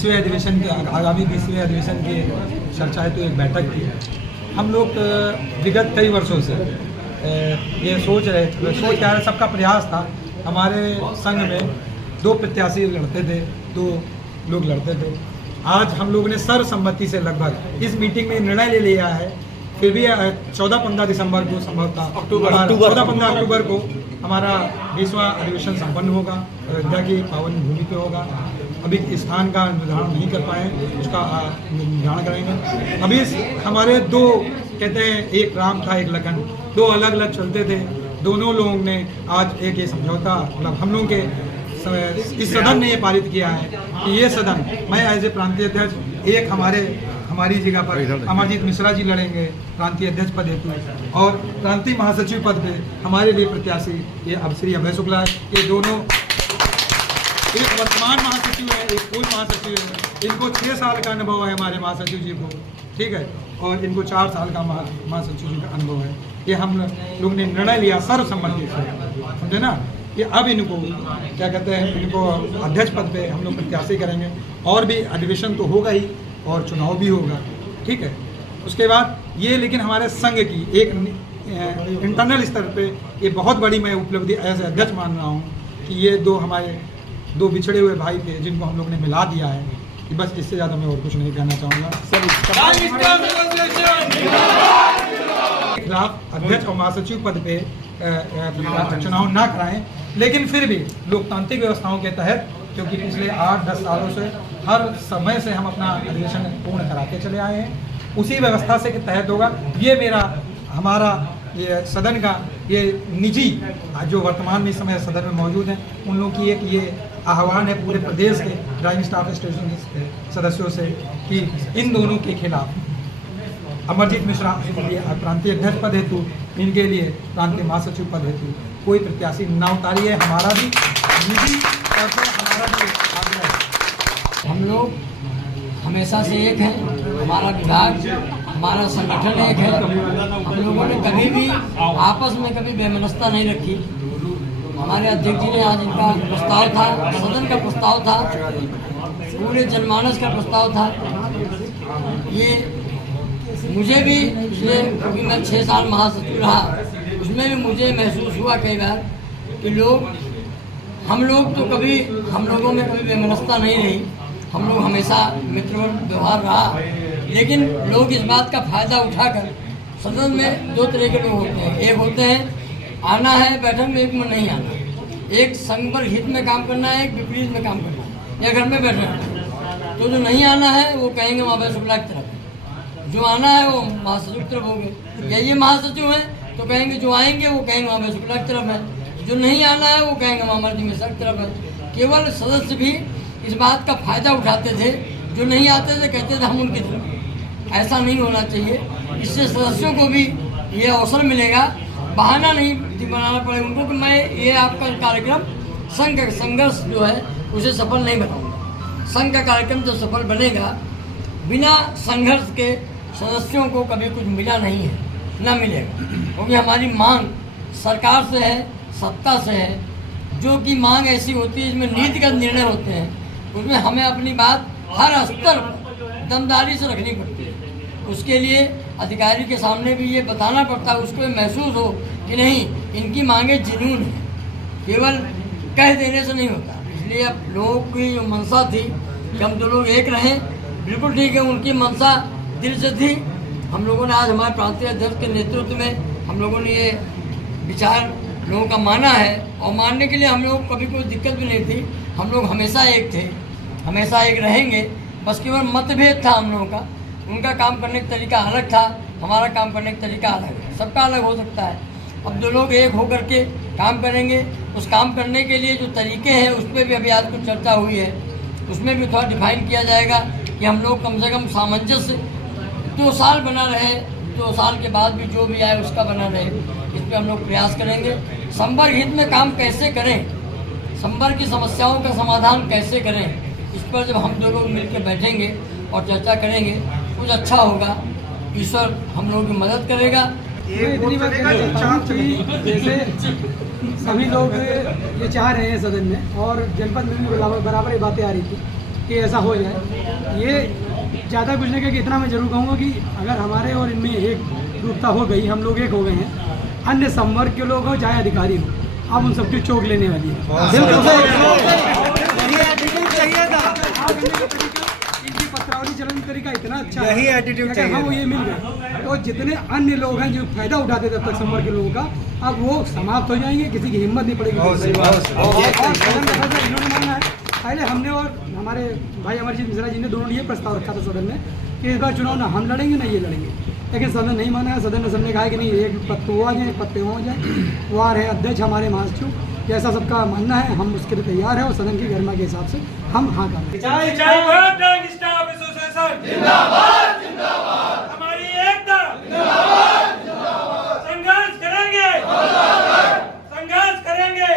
20वें अधिवेशन के आगामी 20वें अधिवेशन की चर्चा हेतु एक बैठक थी। हम लोग विगत कई वर्षों से ये सोच क्या है, सबका प्रयास था। हमारे संघ में 2 प्रत्याशी लड़ते थे, 2 लोग लड़ते थे। आज हम लोगों ने सर्वसम्मति से लगभग इस मीटिंग में निर्णय ले लिया है। फिर भी 14-15 दिसंबर को संभवतः 14-15 अक्टूबर को हमारा 20वां अधिवेशन संपन्न होगा। अयोध्या की पावन भूमि पे होगा। अभी स्थान का निर्धारण नहीं कर पाए, उसका निर्धारण करेंगे। अभी हमारे 2 कहते हैं, एक राम था एक लखन, 2 अलग अलग चलते थे। दोनों लोगों ने आज एक ये समझौता, मतलब हम लोगों के इस सदन ने ये पारित किया है कि ये सदन, मैं एज ए प्रांतीय अध्यक्ष, एक हमारी जगह पर अमरजीत मिश्रा जी लड़ेंगे प्रांतीय अध्यक्ष पद हेतु, और प्रांतीय महासचिव पद पे हमारे लिए प्रत्याशी ये अब श्री अभय शुक्ला है। ये दोनों, एक वर्तमान महासचिव है, एक पूर्व महासचिव है। इनको 6 साल का अनुभव है हमारे महासचिव जी को, ठीक है, और इनको 4 साल का महासचिव जी का अनुभव है। ये हम लोग ने निर्णय लिया सर्वसम्मति से, समझे ना, कि अब इनको क्या कहते हैं, इनको अध्यक्ष पद पे हम लोग प्रत्याशी करेंगे। और भी अधिवेशन तो होगा ही और चुनाव भी होगा, ठीक है। उसके बाद ये, लेकिन हमारे संघ की एक इंटरनल स्तर पे ये बहुत बड़ी मैं उपलब्धि एज अध्यक्ष मान रहा हूँ कि ये 2 हमारे 2 बिछड़े हुए भाई थे जिनको हम लोग ने मिला दिया है। कि बस इससे ज़्यादा मैं और कुछ नहीं कहना चाहूँगा। खिलाफ अध्यक्ष और महासचिव पद पे चुनाव ना कराएं, लेकिन फिर भी लोकतांत्रिक व्यवस्थाओं के तहत, क्योंकि पिछले 8-10 सालों से हर समय से हम अपना अधिवेशन पूर्ण कराते चले आए हैं, उसी व्यवस्था से के तहत होगा। ये हमारा ये सदन का ये निजी जो वर्तमान में इस समय सदन में मौजूद हैं, उन लोगों की एक ये आह्वान है पूरे प्रदेश के जॉइंट स्टाफ स्टेशन सदस्यों से कि इन दोनों के खिलाफ अमरजीत मिश्रा के लिए प्रांतीय अध्यक्ष पद हेतु, इनके लिए प्रांतीय महासचिव पद हेतु कोई प्रत्याशी न उतारिए। हमारा भी निजी तौर पर हमारा भी आग्रह है। हम लोग हमेशा से एक हैं, हमारा विभाग, हमारा संगठन एक है। हम लोगों ने कभी भी आपस में कभी बेमनस्ता नहीं रखी। हमारे अध्यक्ष जी ने आज इनका प्रस्ताव था, सदन का प्रस्ताव था, पूरे जनमानस का प्रस्ताव था। ये मुझे भी पिछले, क्योंकि मैं 6 साल महासचिव रहा, उसमें भी मुझे महसूस हुआ कई बार कि हम लोग तो कभी, हम लोगों में कभी बेमनस्ता नहीं रही। हम लोग हमेशा मित्रवत व्यवहार रहा, लेकिन लोग इस बात का फायदा उठाकर सदन में 2 तरह के लोग होते हैं। एक होते हैं आना है बैठक में, एक में नहीं आना है। एक संघ पर हित में काम करना है, एक विपरीत में काम करना है, या घर में बैठना है। तो जो नहीं आना है वो कहेंगे अभय शुक्ला की तरफ, जो आना है वो महासचिव की तरफ होंगे। या ये महासचिव है तो कहेंगे, जो आएंगे वो कहेंगे अभय शुक्ला की तरफ है, जो नहीं आना है वो कहेंगे अमरजीत मिश्रा की तरफ है। केवल सदस्य भी इस बात का फायदा उठाते थे, जो नहीं आते थे कहते थे हम उनकी तरफ। ऐसा नहीं होना चाहिए। इससे सदस्यों को भी ये अवसर मिलेगा, बहाना नहीं बनाना पड़ेगा उनको कि मैं ये आपका कार्यक्रम संघ का संघर्ष जो है उसे सफल नहीं बनाऊंगा। संघ का कार्यक्रम जो सफल बनेगा, बिना संघर्ष के सदस्यों को कभी कुछ मिला नहीं है, न मिलेगा। क्योंकि हमारी मांग सरकार से है, सत्ता से है। जो कि मांग ऐसी होती है जिसमें नीतिगत निर्णय होते हैं, उसमें हमें अपनी बात हर स्तर पर दमदारी से रखनी पड़ती है। उसके लिए अधिकारी के सामने भी ये बताना पड़ता है, उसको महसूस हो कि नहीं, इनकी मांगे जुनून है, केवल कह देने से नहीं होता। इसलिए अब लोगों की जो मंशा थी कि हम 2 लोग एक रहें, बिल्कुल ठीक है, उनकी मंशा दिल से थी। हम लोगों ने आज हमारे प्रांतीय अध्यक्ष के नेतृत्व में हम लोगों ने ये विचार लोगों का माना है, और मानने के लिए हम लोग कभी कोई दिक्कत भी नहीं थी। हम लोग हमेशा एक थे, हमेशा एक रहेंगे। बस केवल मतभेद था हम लोगों का। उनका काम करने का तरीका अलग था, हमारा काम करने का तरीका अलग है। सबका अलग हो सकता है। अब 2 लोग एक होकर के काम करेंगे। उस काम करने के लिए जो तरीके हैं उस पर भी अभी आज कुछ चर्चा हुई है, उसमें भी थोड़ा डिफाइन किया जाएगा कि हम लोग कम से कम सामंजस्य 2 साल बना रहे, 2 साल के बाद भी जो भी आए उसका बना रहे। इस पर हम लोग प्रयास करेंगे। संपर्क हित में काम कैसे करें, संपर्क की समस्याओं का समाधान कैसे करें, इस पर जब हम 2 लोग मिलकर बैठेंगे और चर्चा करेंगे, कुछ अच्छा होगा। ईश्वर हम लोगों की मदद करेगा। इतनी बात कहना चाहता हूँ कि जैसे सभी लोग ये चाह रहे हैं सदन में, और जनपद में भी बराबर ये बातें आ रही थी कि ऐसा हो जाए। ये ज़्यादा कुछ नहीं, कि इतना मैं जरूर कहूँगा कि अगर हमारे और इनमें एक रूपता हो गई, हम लोग एक हो गए हैं, अन्य संवर्ग के लोग हो चाहे अधिकारी हो, अब उन सबकी चोक लेने वाली है। इनकी पत्रावली चलन तरीका इतना अच्छा है, एटीट्यूड चाहिए। हम ये मिल गए तो जितने अन्य लोग हैं जो फायदा उठाते थे तब तक संवर्ग के लोगों का, अब वो समाप्त हो जाएंगे, किसी की हिम्मत नहीं पड़ेगी। और सदन का फैसला इन्होंने माना है। पहले हमने और हमारे भाई अमरजीत मिश्रा जी ने दोनों ने ये प्रस्ताव रखा था सदन में कि इस बार चुनाव ना हम लड़ेंगे ना ये लड़ेंगे, लेकिन सदन नहीं माना है। सदन ने सबने कहा कि नहीं, एक पत्ते वो आ जाए, एक पत्ते हो जाए। वो आ रहे अध्यक्ष हमारे महासचिव, जैसा सबका मानना है हम उसके लिए तैयार है और सदन की गरिमा के हिसाब से हम हाँ कर हमारी एकता संघर्ष करेंगे, संघर्ष करेंगे।